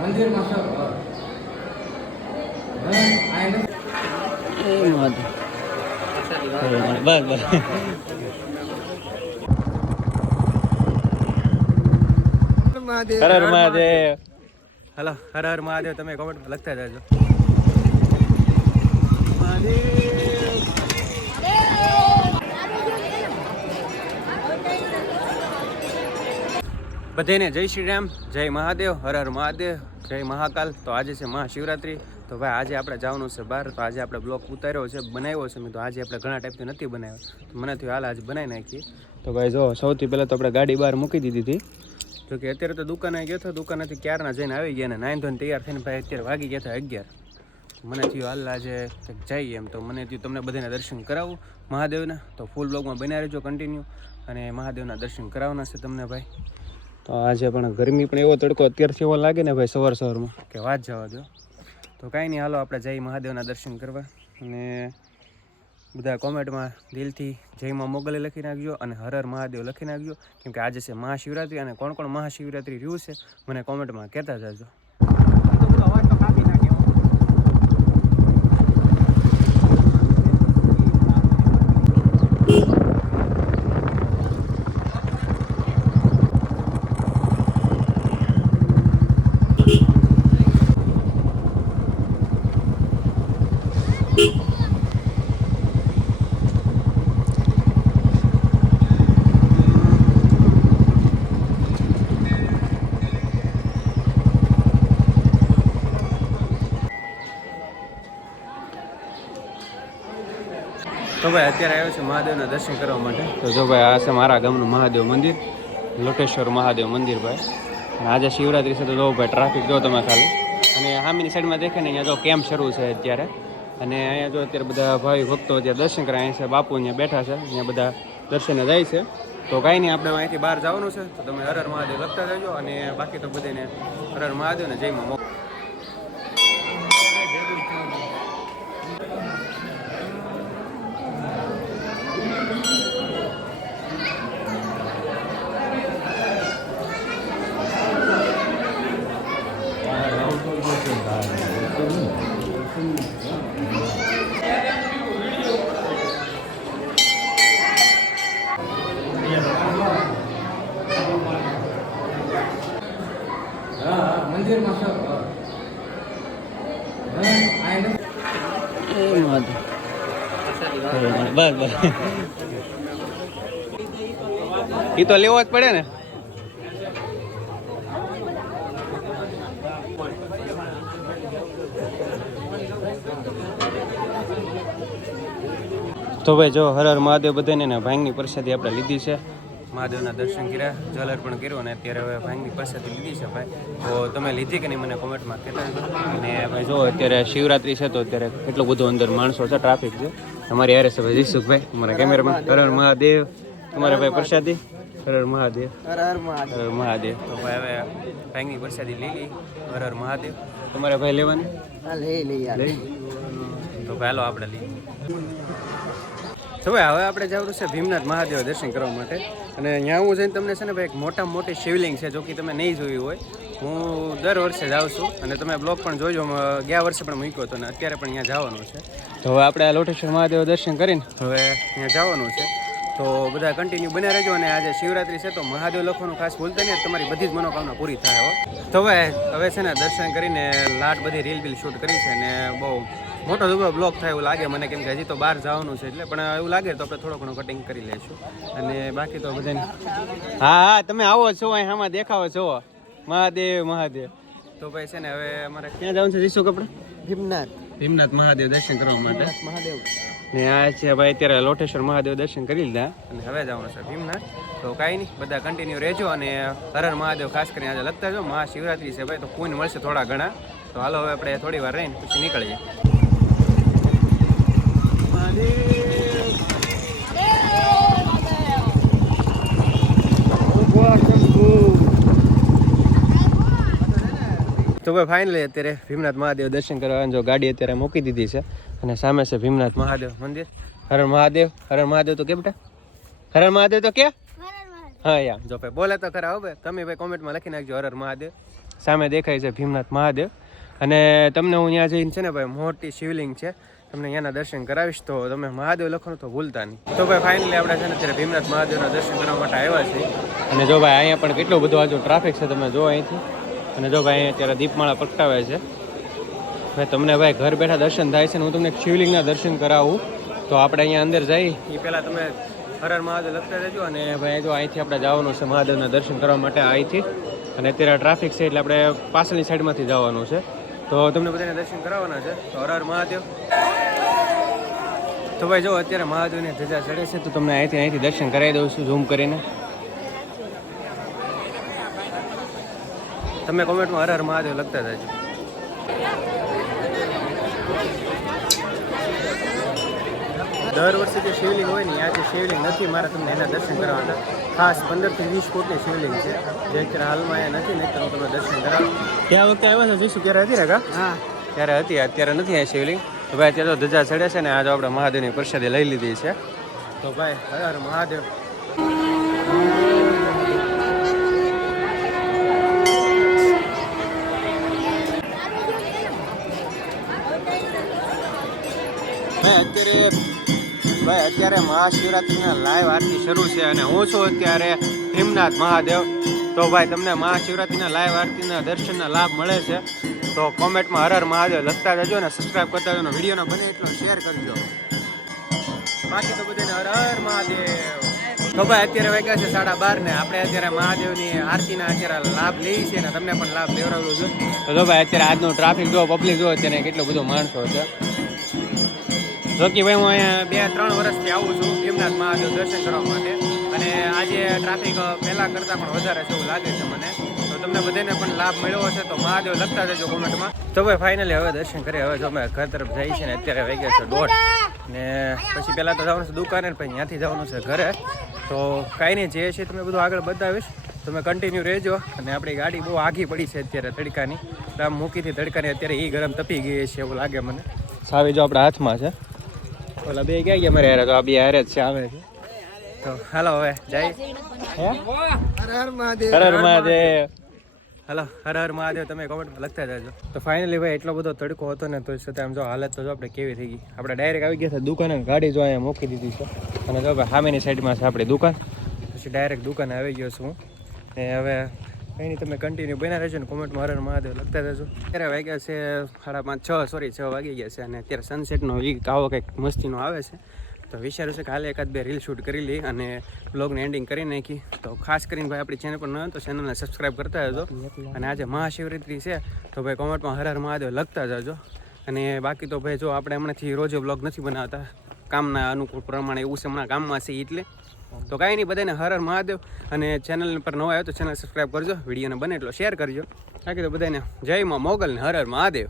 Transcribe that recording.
મંદિરમાં છો બસ બસ હર હર મહાદેવ. હલો હર હર મહાદેવ તમે કોમેન્ટમાં લખતા જાજો. બધાને જય શ્રી રામ, જય મહાદેવ, હર હર મહાદેવ, જય મહાકાલ. તો આજે છે મહાશિવરાત્રિ. તો ભાઈ આજે આપણે જવાનું છે બહાર. તો આજે આપણે બ્લોગ ઉતાર્યો છે, બનાવ્યો છે મેં. તો આજે આપણે ઘણા ટાઈપથી નથી બનાવ્યો, તો મને થયું હાલ આજે બનાવી નાખીએ. તો ભાઈ જો સૌથી પહેલાં તો આપણે ગાડી બહાર મૂકી દીધી હતી. જો કે અત્યારે તો દુકાને ગયો હતો, દુકાનેથી ક્યારના જઈને આવી ગયા ને નાઈન ધોઈને તૈયાર થઈને ભાઈ અત્યારે વાગી ગયા હતા 11. મને થયું હાલ આજે જઈએ એમ. તો મને થયું તમને બધાને દર્શન કરાવું મહાદેવના. તો ફૂલ બ્લોગમાં બન્યા રહેજો કન્ટિન્યુ, અને મહાદેવના દર્શન કરાવવાના છે તમને ભાઈ. તો આજે પણ ગરમી પણ એવો તડકો અત્યારથી એવો લાગે ને ભાઈ સવારમાં કે વાત જવા દો. તો કાંઈ નહીં, હાલો આપણે જઈએ મહાદેવના દર્શન કરવા. અને બધા કોમેન્ટમાં દિલથી જયમાં મોગલે લખી નાખજો અને હર હર મહાદેવ લખી નાખજો, કેમ કે આજે છે મહાશિવરાત્રિ. અને કોણ કોણ મહાશિવરાત્રિ રહ્યું છે મને કોમેન્ટમાં કહેતા જાજો. તો ભાઈ અત્યારે આવ્યો છે મહાદેવના દર્શન કરવા માટે. તો જો ભાઈ આ છે મારા ગામનું મહાદેવ મંદિર, લોટેશ્વર મહાદેવ મંદિર ભાઈ. અને આજે શિવરાત્રી છે તો જો ભાઈ ટ્રાફિક જો તમે ખાલી. અને સામેની સાઈડમાં દેખે ને અહીંયા જો કેમ્પ શરૂ છે અત્યારે. અને અહીંયા જો અત્યારે બધા ભાઈ ભક્તો અત્યારે દર્શન કરે. અહીંયા છે બાપુ અહીંયા બેઠા છે, અહીંયા બધા દર્શને જાય છે. તો કાંઈ નહીં, આપણે અહીંથી બહાર જવાનું છે. તો તમે હર હર મહાદેવ લખતા જજો. અને બાકી તો બધાને હર હર મહાદેવ ને જયમાં મોકલો. મંદિરમાં છો બસ બસ એ તો લેવો જ પડે ને. તો ભાઈ જો હર હર મહાદેવ બધાને ને ભાંગની પ્રસાદી આપણે લીધી છે. મહાદેવના દર્શન કર્યા, જલ અર્પણ કર્યું, અને અત્યારે હવે ભાંગની પ્રસાદી લીધી છે ભાઈ. તો તમે લીધી કે નહીં મને કોમેન્ટમાં કહેતા. અને ભાઈ જો અત્યારે શિવરાત્રિ છે તો અત્યારે કેટલું બધું અંદર માણસો છે, ટ્રાફિક છે. અમારી યારે છે ભાઈ જીસુભાઈ, અમારા કેમેરામાં. હર હર મહાદેવ. તમારે ભાઈ પ્રસાદી હર હર મહાદેવ, હર હર મહાદેવ. તો ભાઈ હવે ભાંગની પ્રસાદી લીધી, હર હર મહાદેવ. તમારે ભાઈ લેવાની લઈ. તો ભાઈ હાલો આપણે લઈએ. તો ભાઈ હવે આપણે જવાનું છે ભીમનાથ મહાદેવ દર્શન કરવા માટે. અને અહીંયા હું જઈને તમને છે ને ભાઈ એક મોટામાં મોટી શિવલિંગ છે, જો કે તમે નહીં જોયું હોય. હું દર વર્ષે જાઉં છું, અને તમે બ્લોગ પણ જોજો. ગયા વર્ષે પણ મૂક્યો હતો, અને અત્યારે પણ અહીંયા જવાનું છે. તો હવે આપણે આ લોટેશ્વર મહાદેવ દર્શન કરીને હવે અહીંયા જવાનું છે. તો બધા કન્ટિન્યુ બન્યા રહેજો. અને આજે શિવરાત્રિ છે તો મહાદેવ લખવાનું ખાસ ભૂલતા નહીં, તમારી બધી જ મનોકામના પૂરી થાય. તો હવે છે ને દર્શન કરીને લાટ બધી રીલ બીલ શૂટ કરી છે. અને બહુ મોટો દુબળો બ્લોગ થાય એવું લાગે મને, કેમ કે હજી તો બહાર જવાનું છે એટલે. પણ એવું લાગે તો આપણે થોડો ઘણો કટિંગ કરી લઈશું. અને બાકી તો બધાને હા હા તમે આવો છો, અહીં આમાં દેખાવો છો મહાદેવ મહાદેવ. તો ભાઈ છે ને હવે અમારે ક્યાં જવાનું છે જીસુ કપડે? ભીમનાથ મહાદેવ દર્શન કરવા માટે. મહાદેવ ને આ છે ભાઈ અત્યારે લોટેશ્વર મહાદેવ દર્શન કરી લીધા, અને હવે જવાનું છે ભીમનાથ. તો કાંઈ નહીં, બધા કન્ટિન્યુ રહેજો. અને હર હર મહાદેવ ખાસ કરીને આજે લખતા જો. મહાશિવરાત્રિ છે ભાઈ, તો પુણ્ય મળશે થોડા ઘણા. તો હાલો હવે આપણે થોડી વાર રહીને પછી નીકળીએ. તો ભાઈ ફાઇનલી અત્યારે ભીમનાથ મહાદેવ દર્શન કરવા જો ગાડી અત્યારે મૂકી દીધી છે. અને સામે છે ભીમનાથ મહાદેવ મંદિર. હર હર મહાદેવ, હર હર મહાદેવ તો કે બેટા, હર હર મહાદેવ તો કે હા યા જો ભાઈ બોલે તો ખરા. હવે તમે ભાઈ કોમેન્ટમાં લખી નાખજો હર હર મહાદેવ. સામે દેખાય છે ભીમનાથ મહાદેવ. અને તમને હું ત્યાં જઈને છે ને ભાઈ મોટી શિવલિંગ છે, તમને અહીંયાના દર્શન કરાવીશ. તો તમે મહાદેવ લખો તો ભૂલતા નહીં. તો ભાઈ ફાઇનલી આપણે છે ને અત્યારે ભીમનાથ મહાદેવના દર્શન કરવા માટે આવ્યા છીએ. અને જો ભાઈ અહીંયા પણ કેટલું બધું આજુ ટ્રાફિક છે, તમે જો અહીંથી. અને જો ભાઈ અહીંયા અત્યારે દીપમાળા પ્રગટાવે છે. ભાઈ તમને ભાઈ ઘર બેઠા દર્શન થાય છે ને હું તમને શિવલિંગના દર્શન કરાવું. તો આપણે અહીંયા અંદર જઈ એ પહેલાં તમે હર હર મહાદેવ લખતા રહેજો. અને ભાઈ જો અહીંથી આપણે જવાનું છે મહાદેવના દર્શન કરવા માટે અહીંથી. અને અત્યારે ટ્રાફિક છે એટલે આપણે પાછળની સાઈડમાંથી જવાનું છે. તો તમને બધાને દર્શન કરાવવાના છે. તો હર હર મહાદેવ. તો ભાઈ જો અત્યારે મહાદેવની ધજા ચડે છે, તો તમને અહીંથી દર્શન કરાવી દઉં છું ઝૂમ કરીને. તમે કોમેન્ટમાં હર હર મહાદેવ લખતા જજો. દર વર્ષે જે શિવલિંગ હોય ને આજે શિવલિંગ નથી, મારે તમને એના દર્શન કરાવવાના. ખાસ 15 થી 20 ફૂટની શિવલિંગ છે, જે અત્યારે હાલમાં અહીંયા નથી, નહીં તો હું તમને દર્શન કરાવું. ત્યાં વખતે આવ્યા છે જોઈશું ક્યારે હતી ને કા? હા ત્યારે હતી, અત્યારે નથી અહીંયા શિવલિંગ. તો ભાઈ અત્યારે તો ધજા ચડે છે ને આજે આપણે મહાદેવની પ્રસાદી લઈ લીધી છે. તો ભાઈ હર હર મહાદેવ. ભાઈ અત્યારે મહાશિવરાત્રિના લાઈવ આરતી શરૂ છે અને હું છું અત્યારે ભીમનાથ મહાદેવ. તો ભાઈ તમને મહાશિવરાત્રિના લાઈવ આરતીના દર્શનના લાભ મળે છે. તો કોમેન્ટમાં હર હર મહાદેવ લખતા જજો અને સબસ્ક્રાઈબ કરતા જજો. વિડીયોનો બને એટલો શેર કરજો. બાકી તો બધાને હર હર મહાદેવ. તો ભાઈ અત્યારે વાગ્યા છે 12:30 ને આપણે અત્યારે મહાદેવની આરતીના અત્યારે લાભ લઈએ છીએ ને તમને પણ લાભ લેવડાવું છું. તો ભાઈ અત્યારે આજનું ટ્રાફિક જો, પબ્લિક જો અત્યારે કેટલું બધું માણસો છે. જોકે ભાઈ હું અહીંયા 2-3 વર્ષથી આવું છું ભીમનાથ મહાદેવ દર્શન કરવા માટે. અને આજે ટ્રાફિક પહેલાં કરતાં પણ વધારે છે એવું લાગે છે મને. તો તમને બધાને પણ લાભ મળ્યો હશે તો મહાદેવ લખતા જજો કોમેન્ટમાં. તો ભાઈ ફાઇનલી હવે દર્શન કરીએ. હવે જો અમે ઘર તરફ જઈએ છીએ ને અત્યારે વાગ્યા છે 1:30 ને પછી પહેલાં તો જવાનું છે દુકાને ને પછી ત્યાંથી જવાનું છે ઘરે. તો કાંઈ નહીં, જે છે તમને બધું આગળ બતાવીશ. તમે કન્ટિન્યુ રહેજો. અને આપણી ગાડી બહુ આઘી પડી છે અત્યારે તડકાની. તો આમ મૂકીથી તડકાની અત્યારે એ ગરમ તપી ગઈ છે એવું લાગે મને. સાવી જો આપણા હાથમાં છે. ઓલા બે ક્યાં ગયા મારે યાર? તો આ બે હારે જ છે, આવે છે. તો હાલો હવે જાય. હર હર મહાદેવ. હર હર મહાદેવ. હાલો હર હર મહાદેવ તમે કોમેન્ટમાં લખતા જજો. તો ફાઇનલી ભાઈ એટલો બધો તડકો હતો ને તો છતાં આમ જો હાલત તો જો આપણે કેવી થઈ ગઈ. આપણે ડાયરેક્ટ આવી ગયા હતા દુકાને, ગાડી જો અહીંયા મૂકી દીધી છે. અને જો ભાઈ સામેની સાઈડમાં છે આપણી દુકાન. પછી ડાયરેક્ટ દુકાને આવી ગયો છું હું. ને હવે કંઈ નહીં, તમે કન્ટિન્યુ બના રહેજો ને કોમેન્ટમાં હર હર મહાદેવ લખતા રહેજો. અત્યારે વાગ્યા છે 5:30, 6 વાગી ગયા છે. અને અત્યારે સનસેટનો વીક આવો કંઈક મસ્તીનો આવે છે. તો વિચાર્યું છે કે હાલે 1-2 રીલ શૂટ કરી લઈ અને બ્લોગને એન્ડિંગ કરી નાખી. તો ખાસ કરીને ભાઈ આપણી ચેનલ પર ન હોય તો ચેનલને સબસ્ક્રાઈબ કરતા જજો. અને આજે મહાશિવરાત્રિ છે તો ભાઈ કોમેન્ટમાં હર હર મહાદેવ લખતા જજો. અને બાકી તો ભાઈ જો આપણે હમણાંથી રોજ બ્લોગ નથી બનાવતા, કામના અનુકૂળ પ્રમાણે એવું છે, હમણાં કામમાં છે એટલે. તો કાંઈ નહીં, બધાને હર હર મહાદેવ. અને ચેનલ પર ન આવ્યો તો ચેનલ સબસ્ક્રાઈબ કરજો, વિડીયોને બને એટલો શેર કરજો. બાકી તો બધાને જય માં મોગલ ને હર હર મહાદેવ.